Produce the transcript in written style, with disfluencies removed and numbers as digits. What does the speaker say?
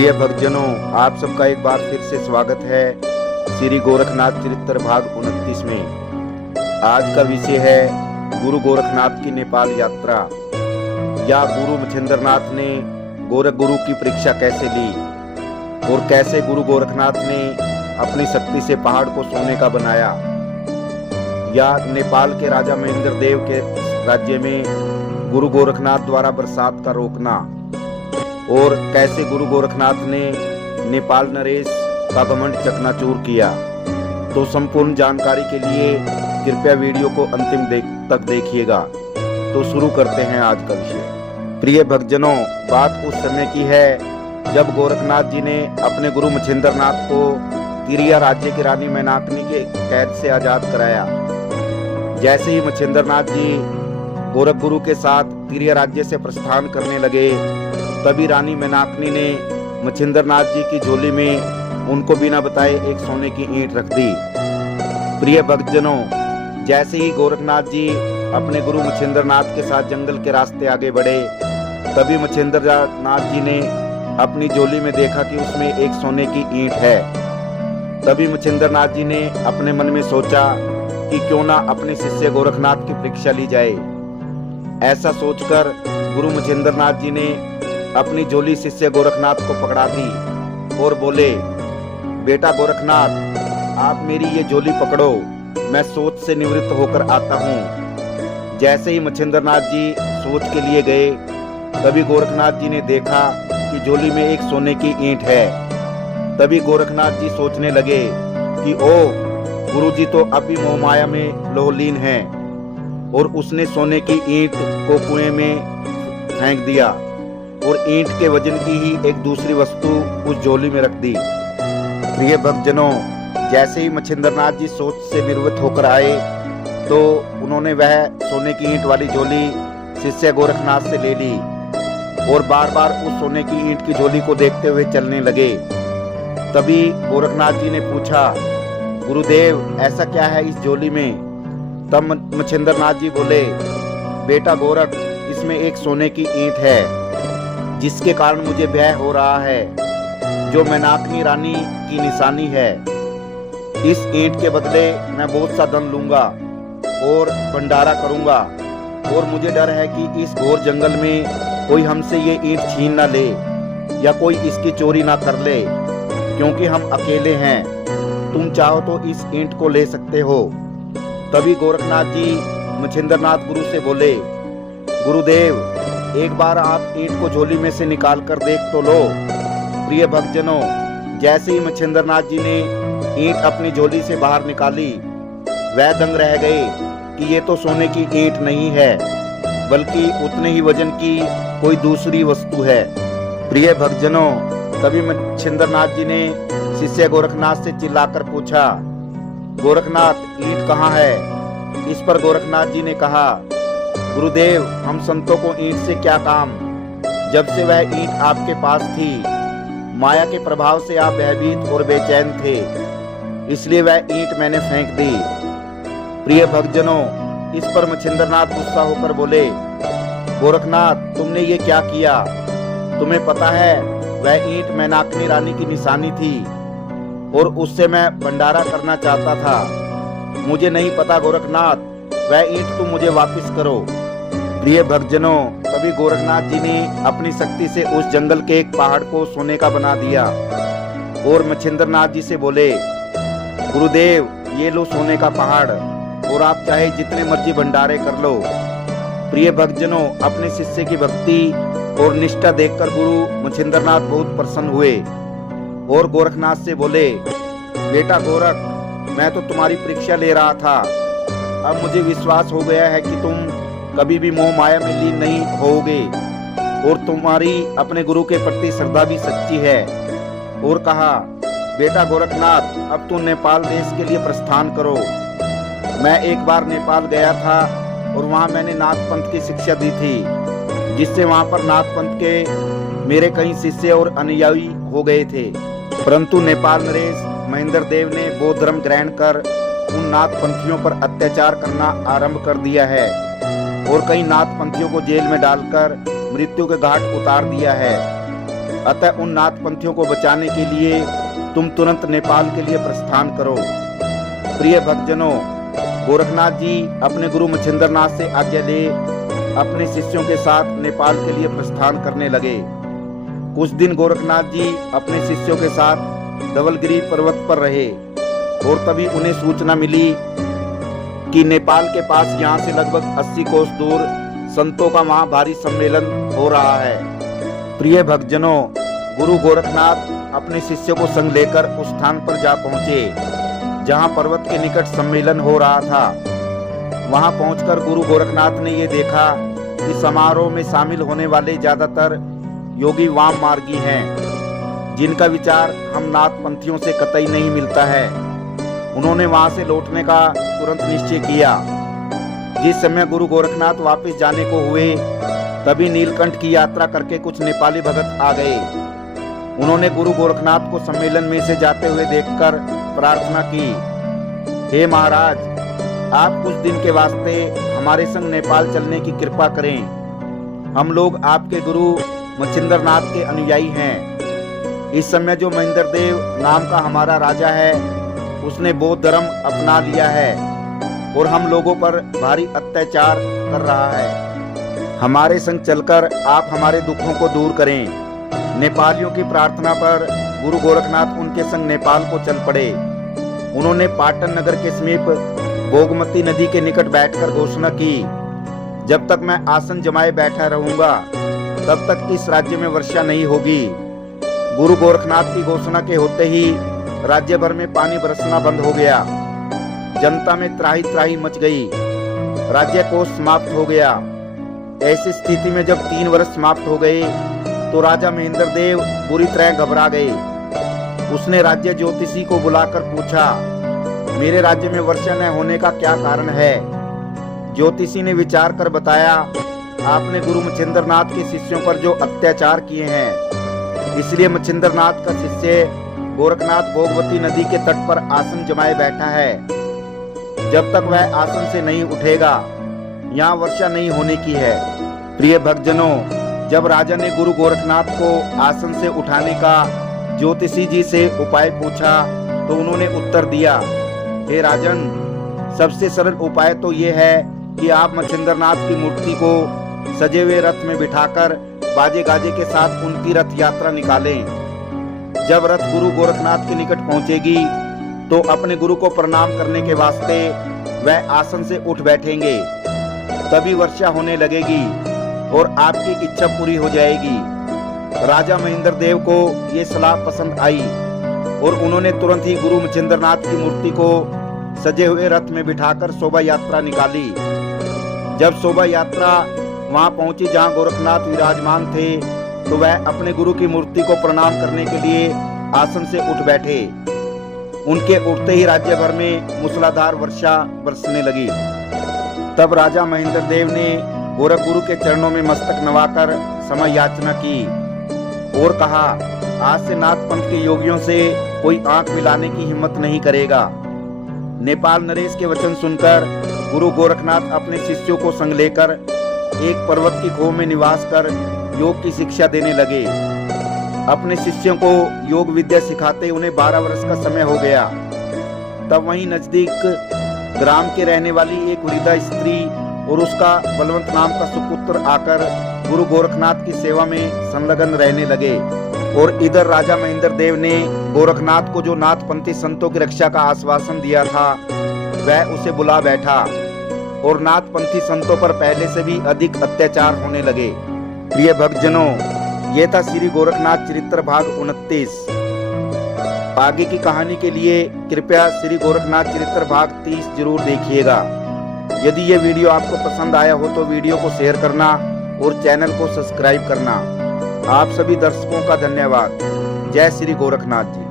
प्रिय भक्तजनों, आप सबका एक बार फिर से स्वागत है श्री गोरखनाथ चरित्र भाग 29 में। आज का विषय है गुरु गोरखनाथ की नेपाल यात्रा, या गुरु मच्छिंद्रनाथ ने गोरख गुरु की परीक्षा कैसे ली और कैसे गुरु गोरखनाथ ने अपनी शक्ति से पहाड़ को सोने का बनाया, या नेपाल के राजा महेंद्र देव के राज्य में गुरु गोरखनाथ द्वारा बरसात का रोकना, और कैसे गुरु गोरखनाथ ने नेपाल नरेश का घमंड चकनाचूर किया। तो संपूर्ण जानकारी के लिए कृपया वीडियो को अंतिम तक देखिएगा। तो शुरू करते हैं आज का विषय। प्रिय भक्तजनों, बात उस समय की है जब गोरखनाथ जी ने अपने गुरु मच्छिंद्रनाथ को तिरिया राज्य की रानी मैनाकनी के कैद से आजाद कराया। जैसे ही मच्छिंद्रनाथ जी गोरख गुरु के साथ तिरिया राज्य से प्रस्थान करने लगे, तभी रानी मैनाकनी ने मच्छिंद्रनाथ जी की झोली में उनको बिना बताए एक सोने की ईंट रख दी। प्रिय भक्तजनों, जैसे ही गोरखनाथ जी अपने गुरु मच्छिंद्रनाथ के साथ जंगल के रास्ते आगे बढ़े, तभी मच्छिंद्रनाथ जी ने अपनी झोली में देखा कि उसमें एक सोने की ईंट है। तभी मच्छिंद्रनाथ जी ने अपने मन में सोचा कि क्यों ना अपने शिष्य गोरखनाथ की परीक्षा ली जाए। ऐसा सोचकर गुरु मच्छिंद्रनाथ जी ने अपनी झोली शिष्य गोरखनाथ को पकड़ा दी और बोले, बेटा गोरखनाथ, आप मेरी ये झोली पकड़ो, मैं सोच से निवृत्त होकर आता हूँ। जैसे ही मच्छिंद्रनाथ जी सोच के लिए गए, तभी गोरखनाथ जी ने देखा कि झोली में एक सोने की ईंट है। तभी गोरखनाथ जी सोचने लगे कि ओ, गुरुजी तो अभी मोहमाया में लोहलीन है, और उसने सोने की ईंट को कुएं में फेंक दिया और ईंट के वजन की ही एक दूसरी वस्तु उस झोली में रख दी। प्रिय भक्तजनों, जैसे ही मच्छिंद्रनाथ जी सोच से निवृत्त होकर आए, तो उन्होंने वह सोने की ईंट वाली झोली शिष्य गोरखनाथ से ले ली और बार बार उस सोने की ईंट की झोली को देखते हुए चलने लगे। तभी गोरखनाथ जी ने पूछा, गुरुदेव, ऐसा क्या है इस झोली में? तब मच्छिंद्रनाथ जी बोले, बेटा गोरख, इसमें एक सोने की ईंट है जिसके कारण मुझे भय हो रहा है, जो मैनाकनी रानी की निशानी है। इस ईंट के बदले मैं बहुत सा धन लूंगा और भंडारा करूंगा, और मुझे डर है कि इस घोर जंगल में कोई हमसे ये ईंट छीन ना ले या कोई इसकी चोरी ना कर ले, क्योंकि हम अकेले हैं। तुम चाहो तो इस ईंट को ले सकते हो। तभी गोरखनाथ जी मच्छिंद्रनाथ गुरु से बोले, गुरुदेव, एक बार आप ईंट को झोली में से निकाल कर देख तो लो। प्रिय भक्तजनों, जैसे ही मच्छिंद्रनाथ जी ने ईंट अपनी झोली से बाहर निकाली, वह दंग रह गए कि ये तो सोने की ईंट नहीं है, बल्कि उतने ही वजन की कोई दूसरी वस्तु है। प्रिय भक्तजनों, तभी मच्छिंद्रनाथ जी ने शिष्य गोरखनाथ से चिल्लाकर पूछा, गोरखनाथ, ईंट कहाँ है? इस पर गोरखनाथ जी ने कहा, गुरुदेव, हम संतों को ईंट से क्या काम, जब से वह ईंट आपके पास थी, माया के प्रभाव से आप भयभीत और बेचैन थे, इसलिए वह ईंट मैंने फेंक दी। प्रिय भक्तजनों, इस पर मच्छिंद्रनाथ गुस्सा होकर बोले, गोरखनाथ, तुमने ये क्या किया? तुम्हें पता है वह ईंट मैनाकनी रानी की निशानी थी और उससे मैं भंडारा करना चाहता था। मुझे नहीं पता गोरखनाथ, वह ईंट तुम मुझे वापस करो। प्रिय भक्तजनों, तभी गोरखनाथ जी ने अपनी शक्ति से उस जंगल के एक पहाड़ को सोने का बना दिया और मच्छिंद्रनाथ जी से बोले, गुरुदेव, ये लो सोने का पहाड़, और आप चाहे जितने मर्जी भंडारे कर लो। प्रिय भक्तजनों, अपने शिष्य की भक्ति और निष्ठा देखकर गुरु मच्छिंद्रनाथ बहुत प्रसन्न हुए और गोरखनाथ से बोले, बेटा गोरख, मैं तो तुम्हारी परीक्षा ले रहा था। अब मुझे विश्वास हो गया है कि तुम कभी भी मोह माया में लीन नहीं होगे और तुम्हारी अपने गुरु के प्रति श्रद्धा भी सच्ची है। और कहा, बेटा गोरखनाथ, अब तुम नेपाल देश के लिए प्रस्थान करो। मैं एक बार नेपाल गया था और वहाँ मैंने नाथपंथ की शिक्षा दी थी, जिससे वहाँ पर नाथपंथ के मेरे कई शिष्य और अनुयायी हो गए थे। परंतु नेपाल नरेश महेंद्र देव ने बौद्ध धर्म ग्रहण कर उन नाथपंथियों पर अत्याचार करना आरंभ कर दिया है और कई नाथपंथियों को जेल में डालकर मृत्यु के घाट उतार दिया है। अतः उन नाथपंथियों को बचाने के लिए तुम तुरंत नेपाल के लिए प्रस्थान करो। प्रिय भक्तजनों, गोरखनाथ जी अपने गुरु मच्छिंद्रनाथ से आज्ञा ले अपने शिष्यों के साथ नेपाल के लिए प्रस्थान करने लगे। कुछ दिन गोरखनाथ जी अपने शिष्यों के साथ धवलगिरी पर्वत पर रहे और तभी उन्हें सूचना मिली कि नेपाल के पास यहाँ से लगभग 80 कोस दूर संतों का वहाँ भारी सम्मेलन हो रहा है। प्रिय भक्तजनों, गुरु गोरखनाथ अपने शिष्यों को संग लेकर उस स्थान पर जा पहुँचे जहाँ पर्वत के निकट सम्मेलन हो रहा था। वहाँ पहुंचकर गुरु गोरखनाथ ने ये देखा कि समारोह में शामिल होने वाले ज्यादातर योगी वाम मार्गी हैं, जिनका विचार हम नाथपंथियों से कतई नहीं मिलता है। उन्होंने वहां से लौटने का तुरंत निश्चय किया। जिस समय गुरु गोरखनाथ वापस जाने को हुए तभी नीलकंठ की यात्रा करके कुछ नेपाली भगत आ गए। उन्होंने गुरु गोरखनाथ को सम्मेलन में से जाते हुए देखकर प्रार्थना की, हे महाराज, आप कुछ दिन के वास्ते हमारे संग नेपाल चलने की कृपा करें। हम लोग आपके गुरु मच्छिंद्रनाथ के अनुयायी हैं। इस समय जो महेंद्र देव नाम का हमारा राजा है उसने बौद्ध धर्म अपना लिया है और हम लोगों पर भारी अत्याचार कर रहा है। हमारे संग चलकर आप हमारे दुखों को दूर करें। नेपालियों की प्रार्थना पर गुरु गोरखनाथ उनके संग नेपाल को चल पड़े। उन्होंने पाटन नगर के समीप बोगमती नदी के निकट बैठकर घोषणा की, जब तक मैं आसन जमाए बैठा रहूंगा तब तक इस राज्य में वर्षा नहीं होगी। गुरु गोरखनाथ की घोषणा के होते ही राज्य भर में पानी बरसना बंद हो गया। जनता में त्राही त्राही मच गई। राज्य कोष समाप्त हो गया। ऐसी स्थिति में जब 3 वर्ष समाप्त हो गए तो राजा महेंद्र देव बुरी तरह घबरा गए। उसने राज्य ज्योतिषी को बुलाकर पूछा, मेरे राज्य में वर्षा न होने का क्या कारण है? ज्योतिषी ने विचार कर बताया, आपने गुरु मच्छिंद्रनाथ के शिष्यों पर जो अत्याचार किए हैं, इसलिए मच्छिंद्रनाथ का शिष्य गोरखनाथ भोगवती नदी के तट पर आसन जमाए बैठा है। जब तक वह आसन से नहीं उठेगा यहाँ वर्षा नहीं होने की है। प्रिय भक्तजनों, जब राजा ने गुरु गोरखनाथ को आसन से उठाने का ज्योतिषी जी से उपाय पूछा तो उन्होंने उत्तर दिया, हे राजन, सबसे सरल उपाय तो ये है कि आप मच्छिंद्रनाथ की मूर्ति को सजे हुए रथ में बिठाकर बाजे गाजे के साथ उनकी रथ यात्रा निकालें। जब रथ गुरु गोरखनाथ के निकट पहुंचेगी तो अपने गुरु को प्रणाम करने के वास्ते वह आसन से उठ बैठेंगे। तभी वर्षा होने लगेगी और आपकी इच्छा पूरी हो जाएगी। राजा महेंद्र देव को ये सलाह पसंद आई और उन्होंने तुरंत ही गुरु मच्छिंद्रनाथ की मूर्ति को सजे हुए रथ में बिठाकर शोभा यात्रा निकाली। जब शोभा यात्रा वहां पहुंची जहां गोरखनाथ विराजमान थे तो वह अपने गुरु की मूर्ति को प्रणाम करने के लिए आसन से उठ बैठे। उनके उठते ही राज्य भर में मूसलाधार वर्षा बरसने लगी। तब राजा महेंद्र देव ने गोरख गुरु के चरणों में मस्तक नवाकर समय याचना की और कहा, आज से नाथपंथ के योगियों से कोई आंख मिलाने की हिम्मत नहीं करेगा। नेपाल नरेश के वचन सुनकर गुरु गोरखनाथ अपने शिष्यों को संग लेकर एक पर्वत की खोह में निवास कर योग की शिक्षा देने लगे। अपने शिष्यों को योग विद्या सिखाते उन्हें 12 वर्ष का समय हो गया। तब वहीं नजदीक ग्राम के रहने वाली एक वृद्धा स्त्री और उसका बलवंत नाम का सुपुत्र आकर गुरु गोरखनाथ की सेवा में संलग्न रहने लगे। और इधर राजा महेंद्र देव ने गोरखनाथ को जो नाथपंथी संतों की रक्षा का आश्वासन दिया था वह उसे बुला बैठा और नाथपंथी संतों पर पहले से भी अधिक अत्याचार होने लगे। प्रिय भक्तजनों, ये था श्री गोरखनाथ चरित्र भाग 29। आगे की कहानी के लिए कृपया श्री गोरखनाथ चरित्र भाग 30 जरूर देखिएगा। यदि ये वीडियो आपको पसंद आया हो तो वीडियो को शेयर करना और चैनल को सब्सक्राइब करना। आप सभी दर्शकों का धन्यवाद। जय श्री गोरखनाथ जी।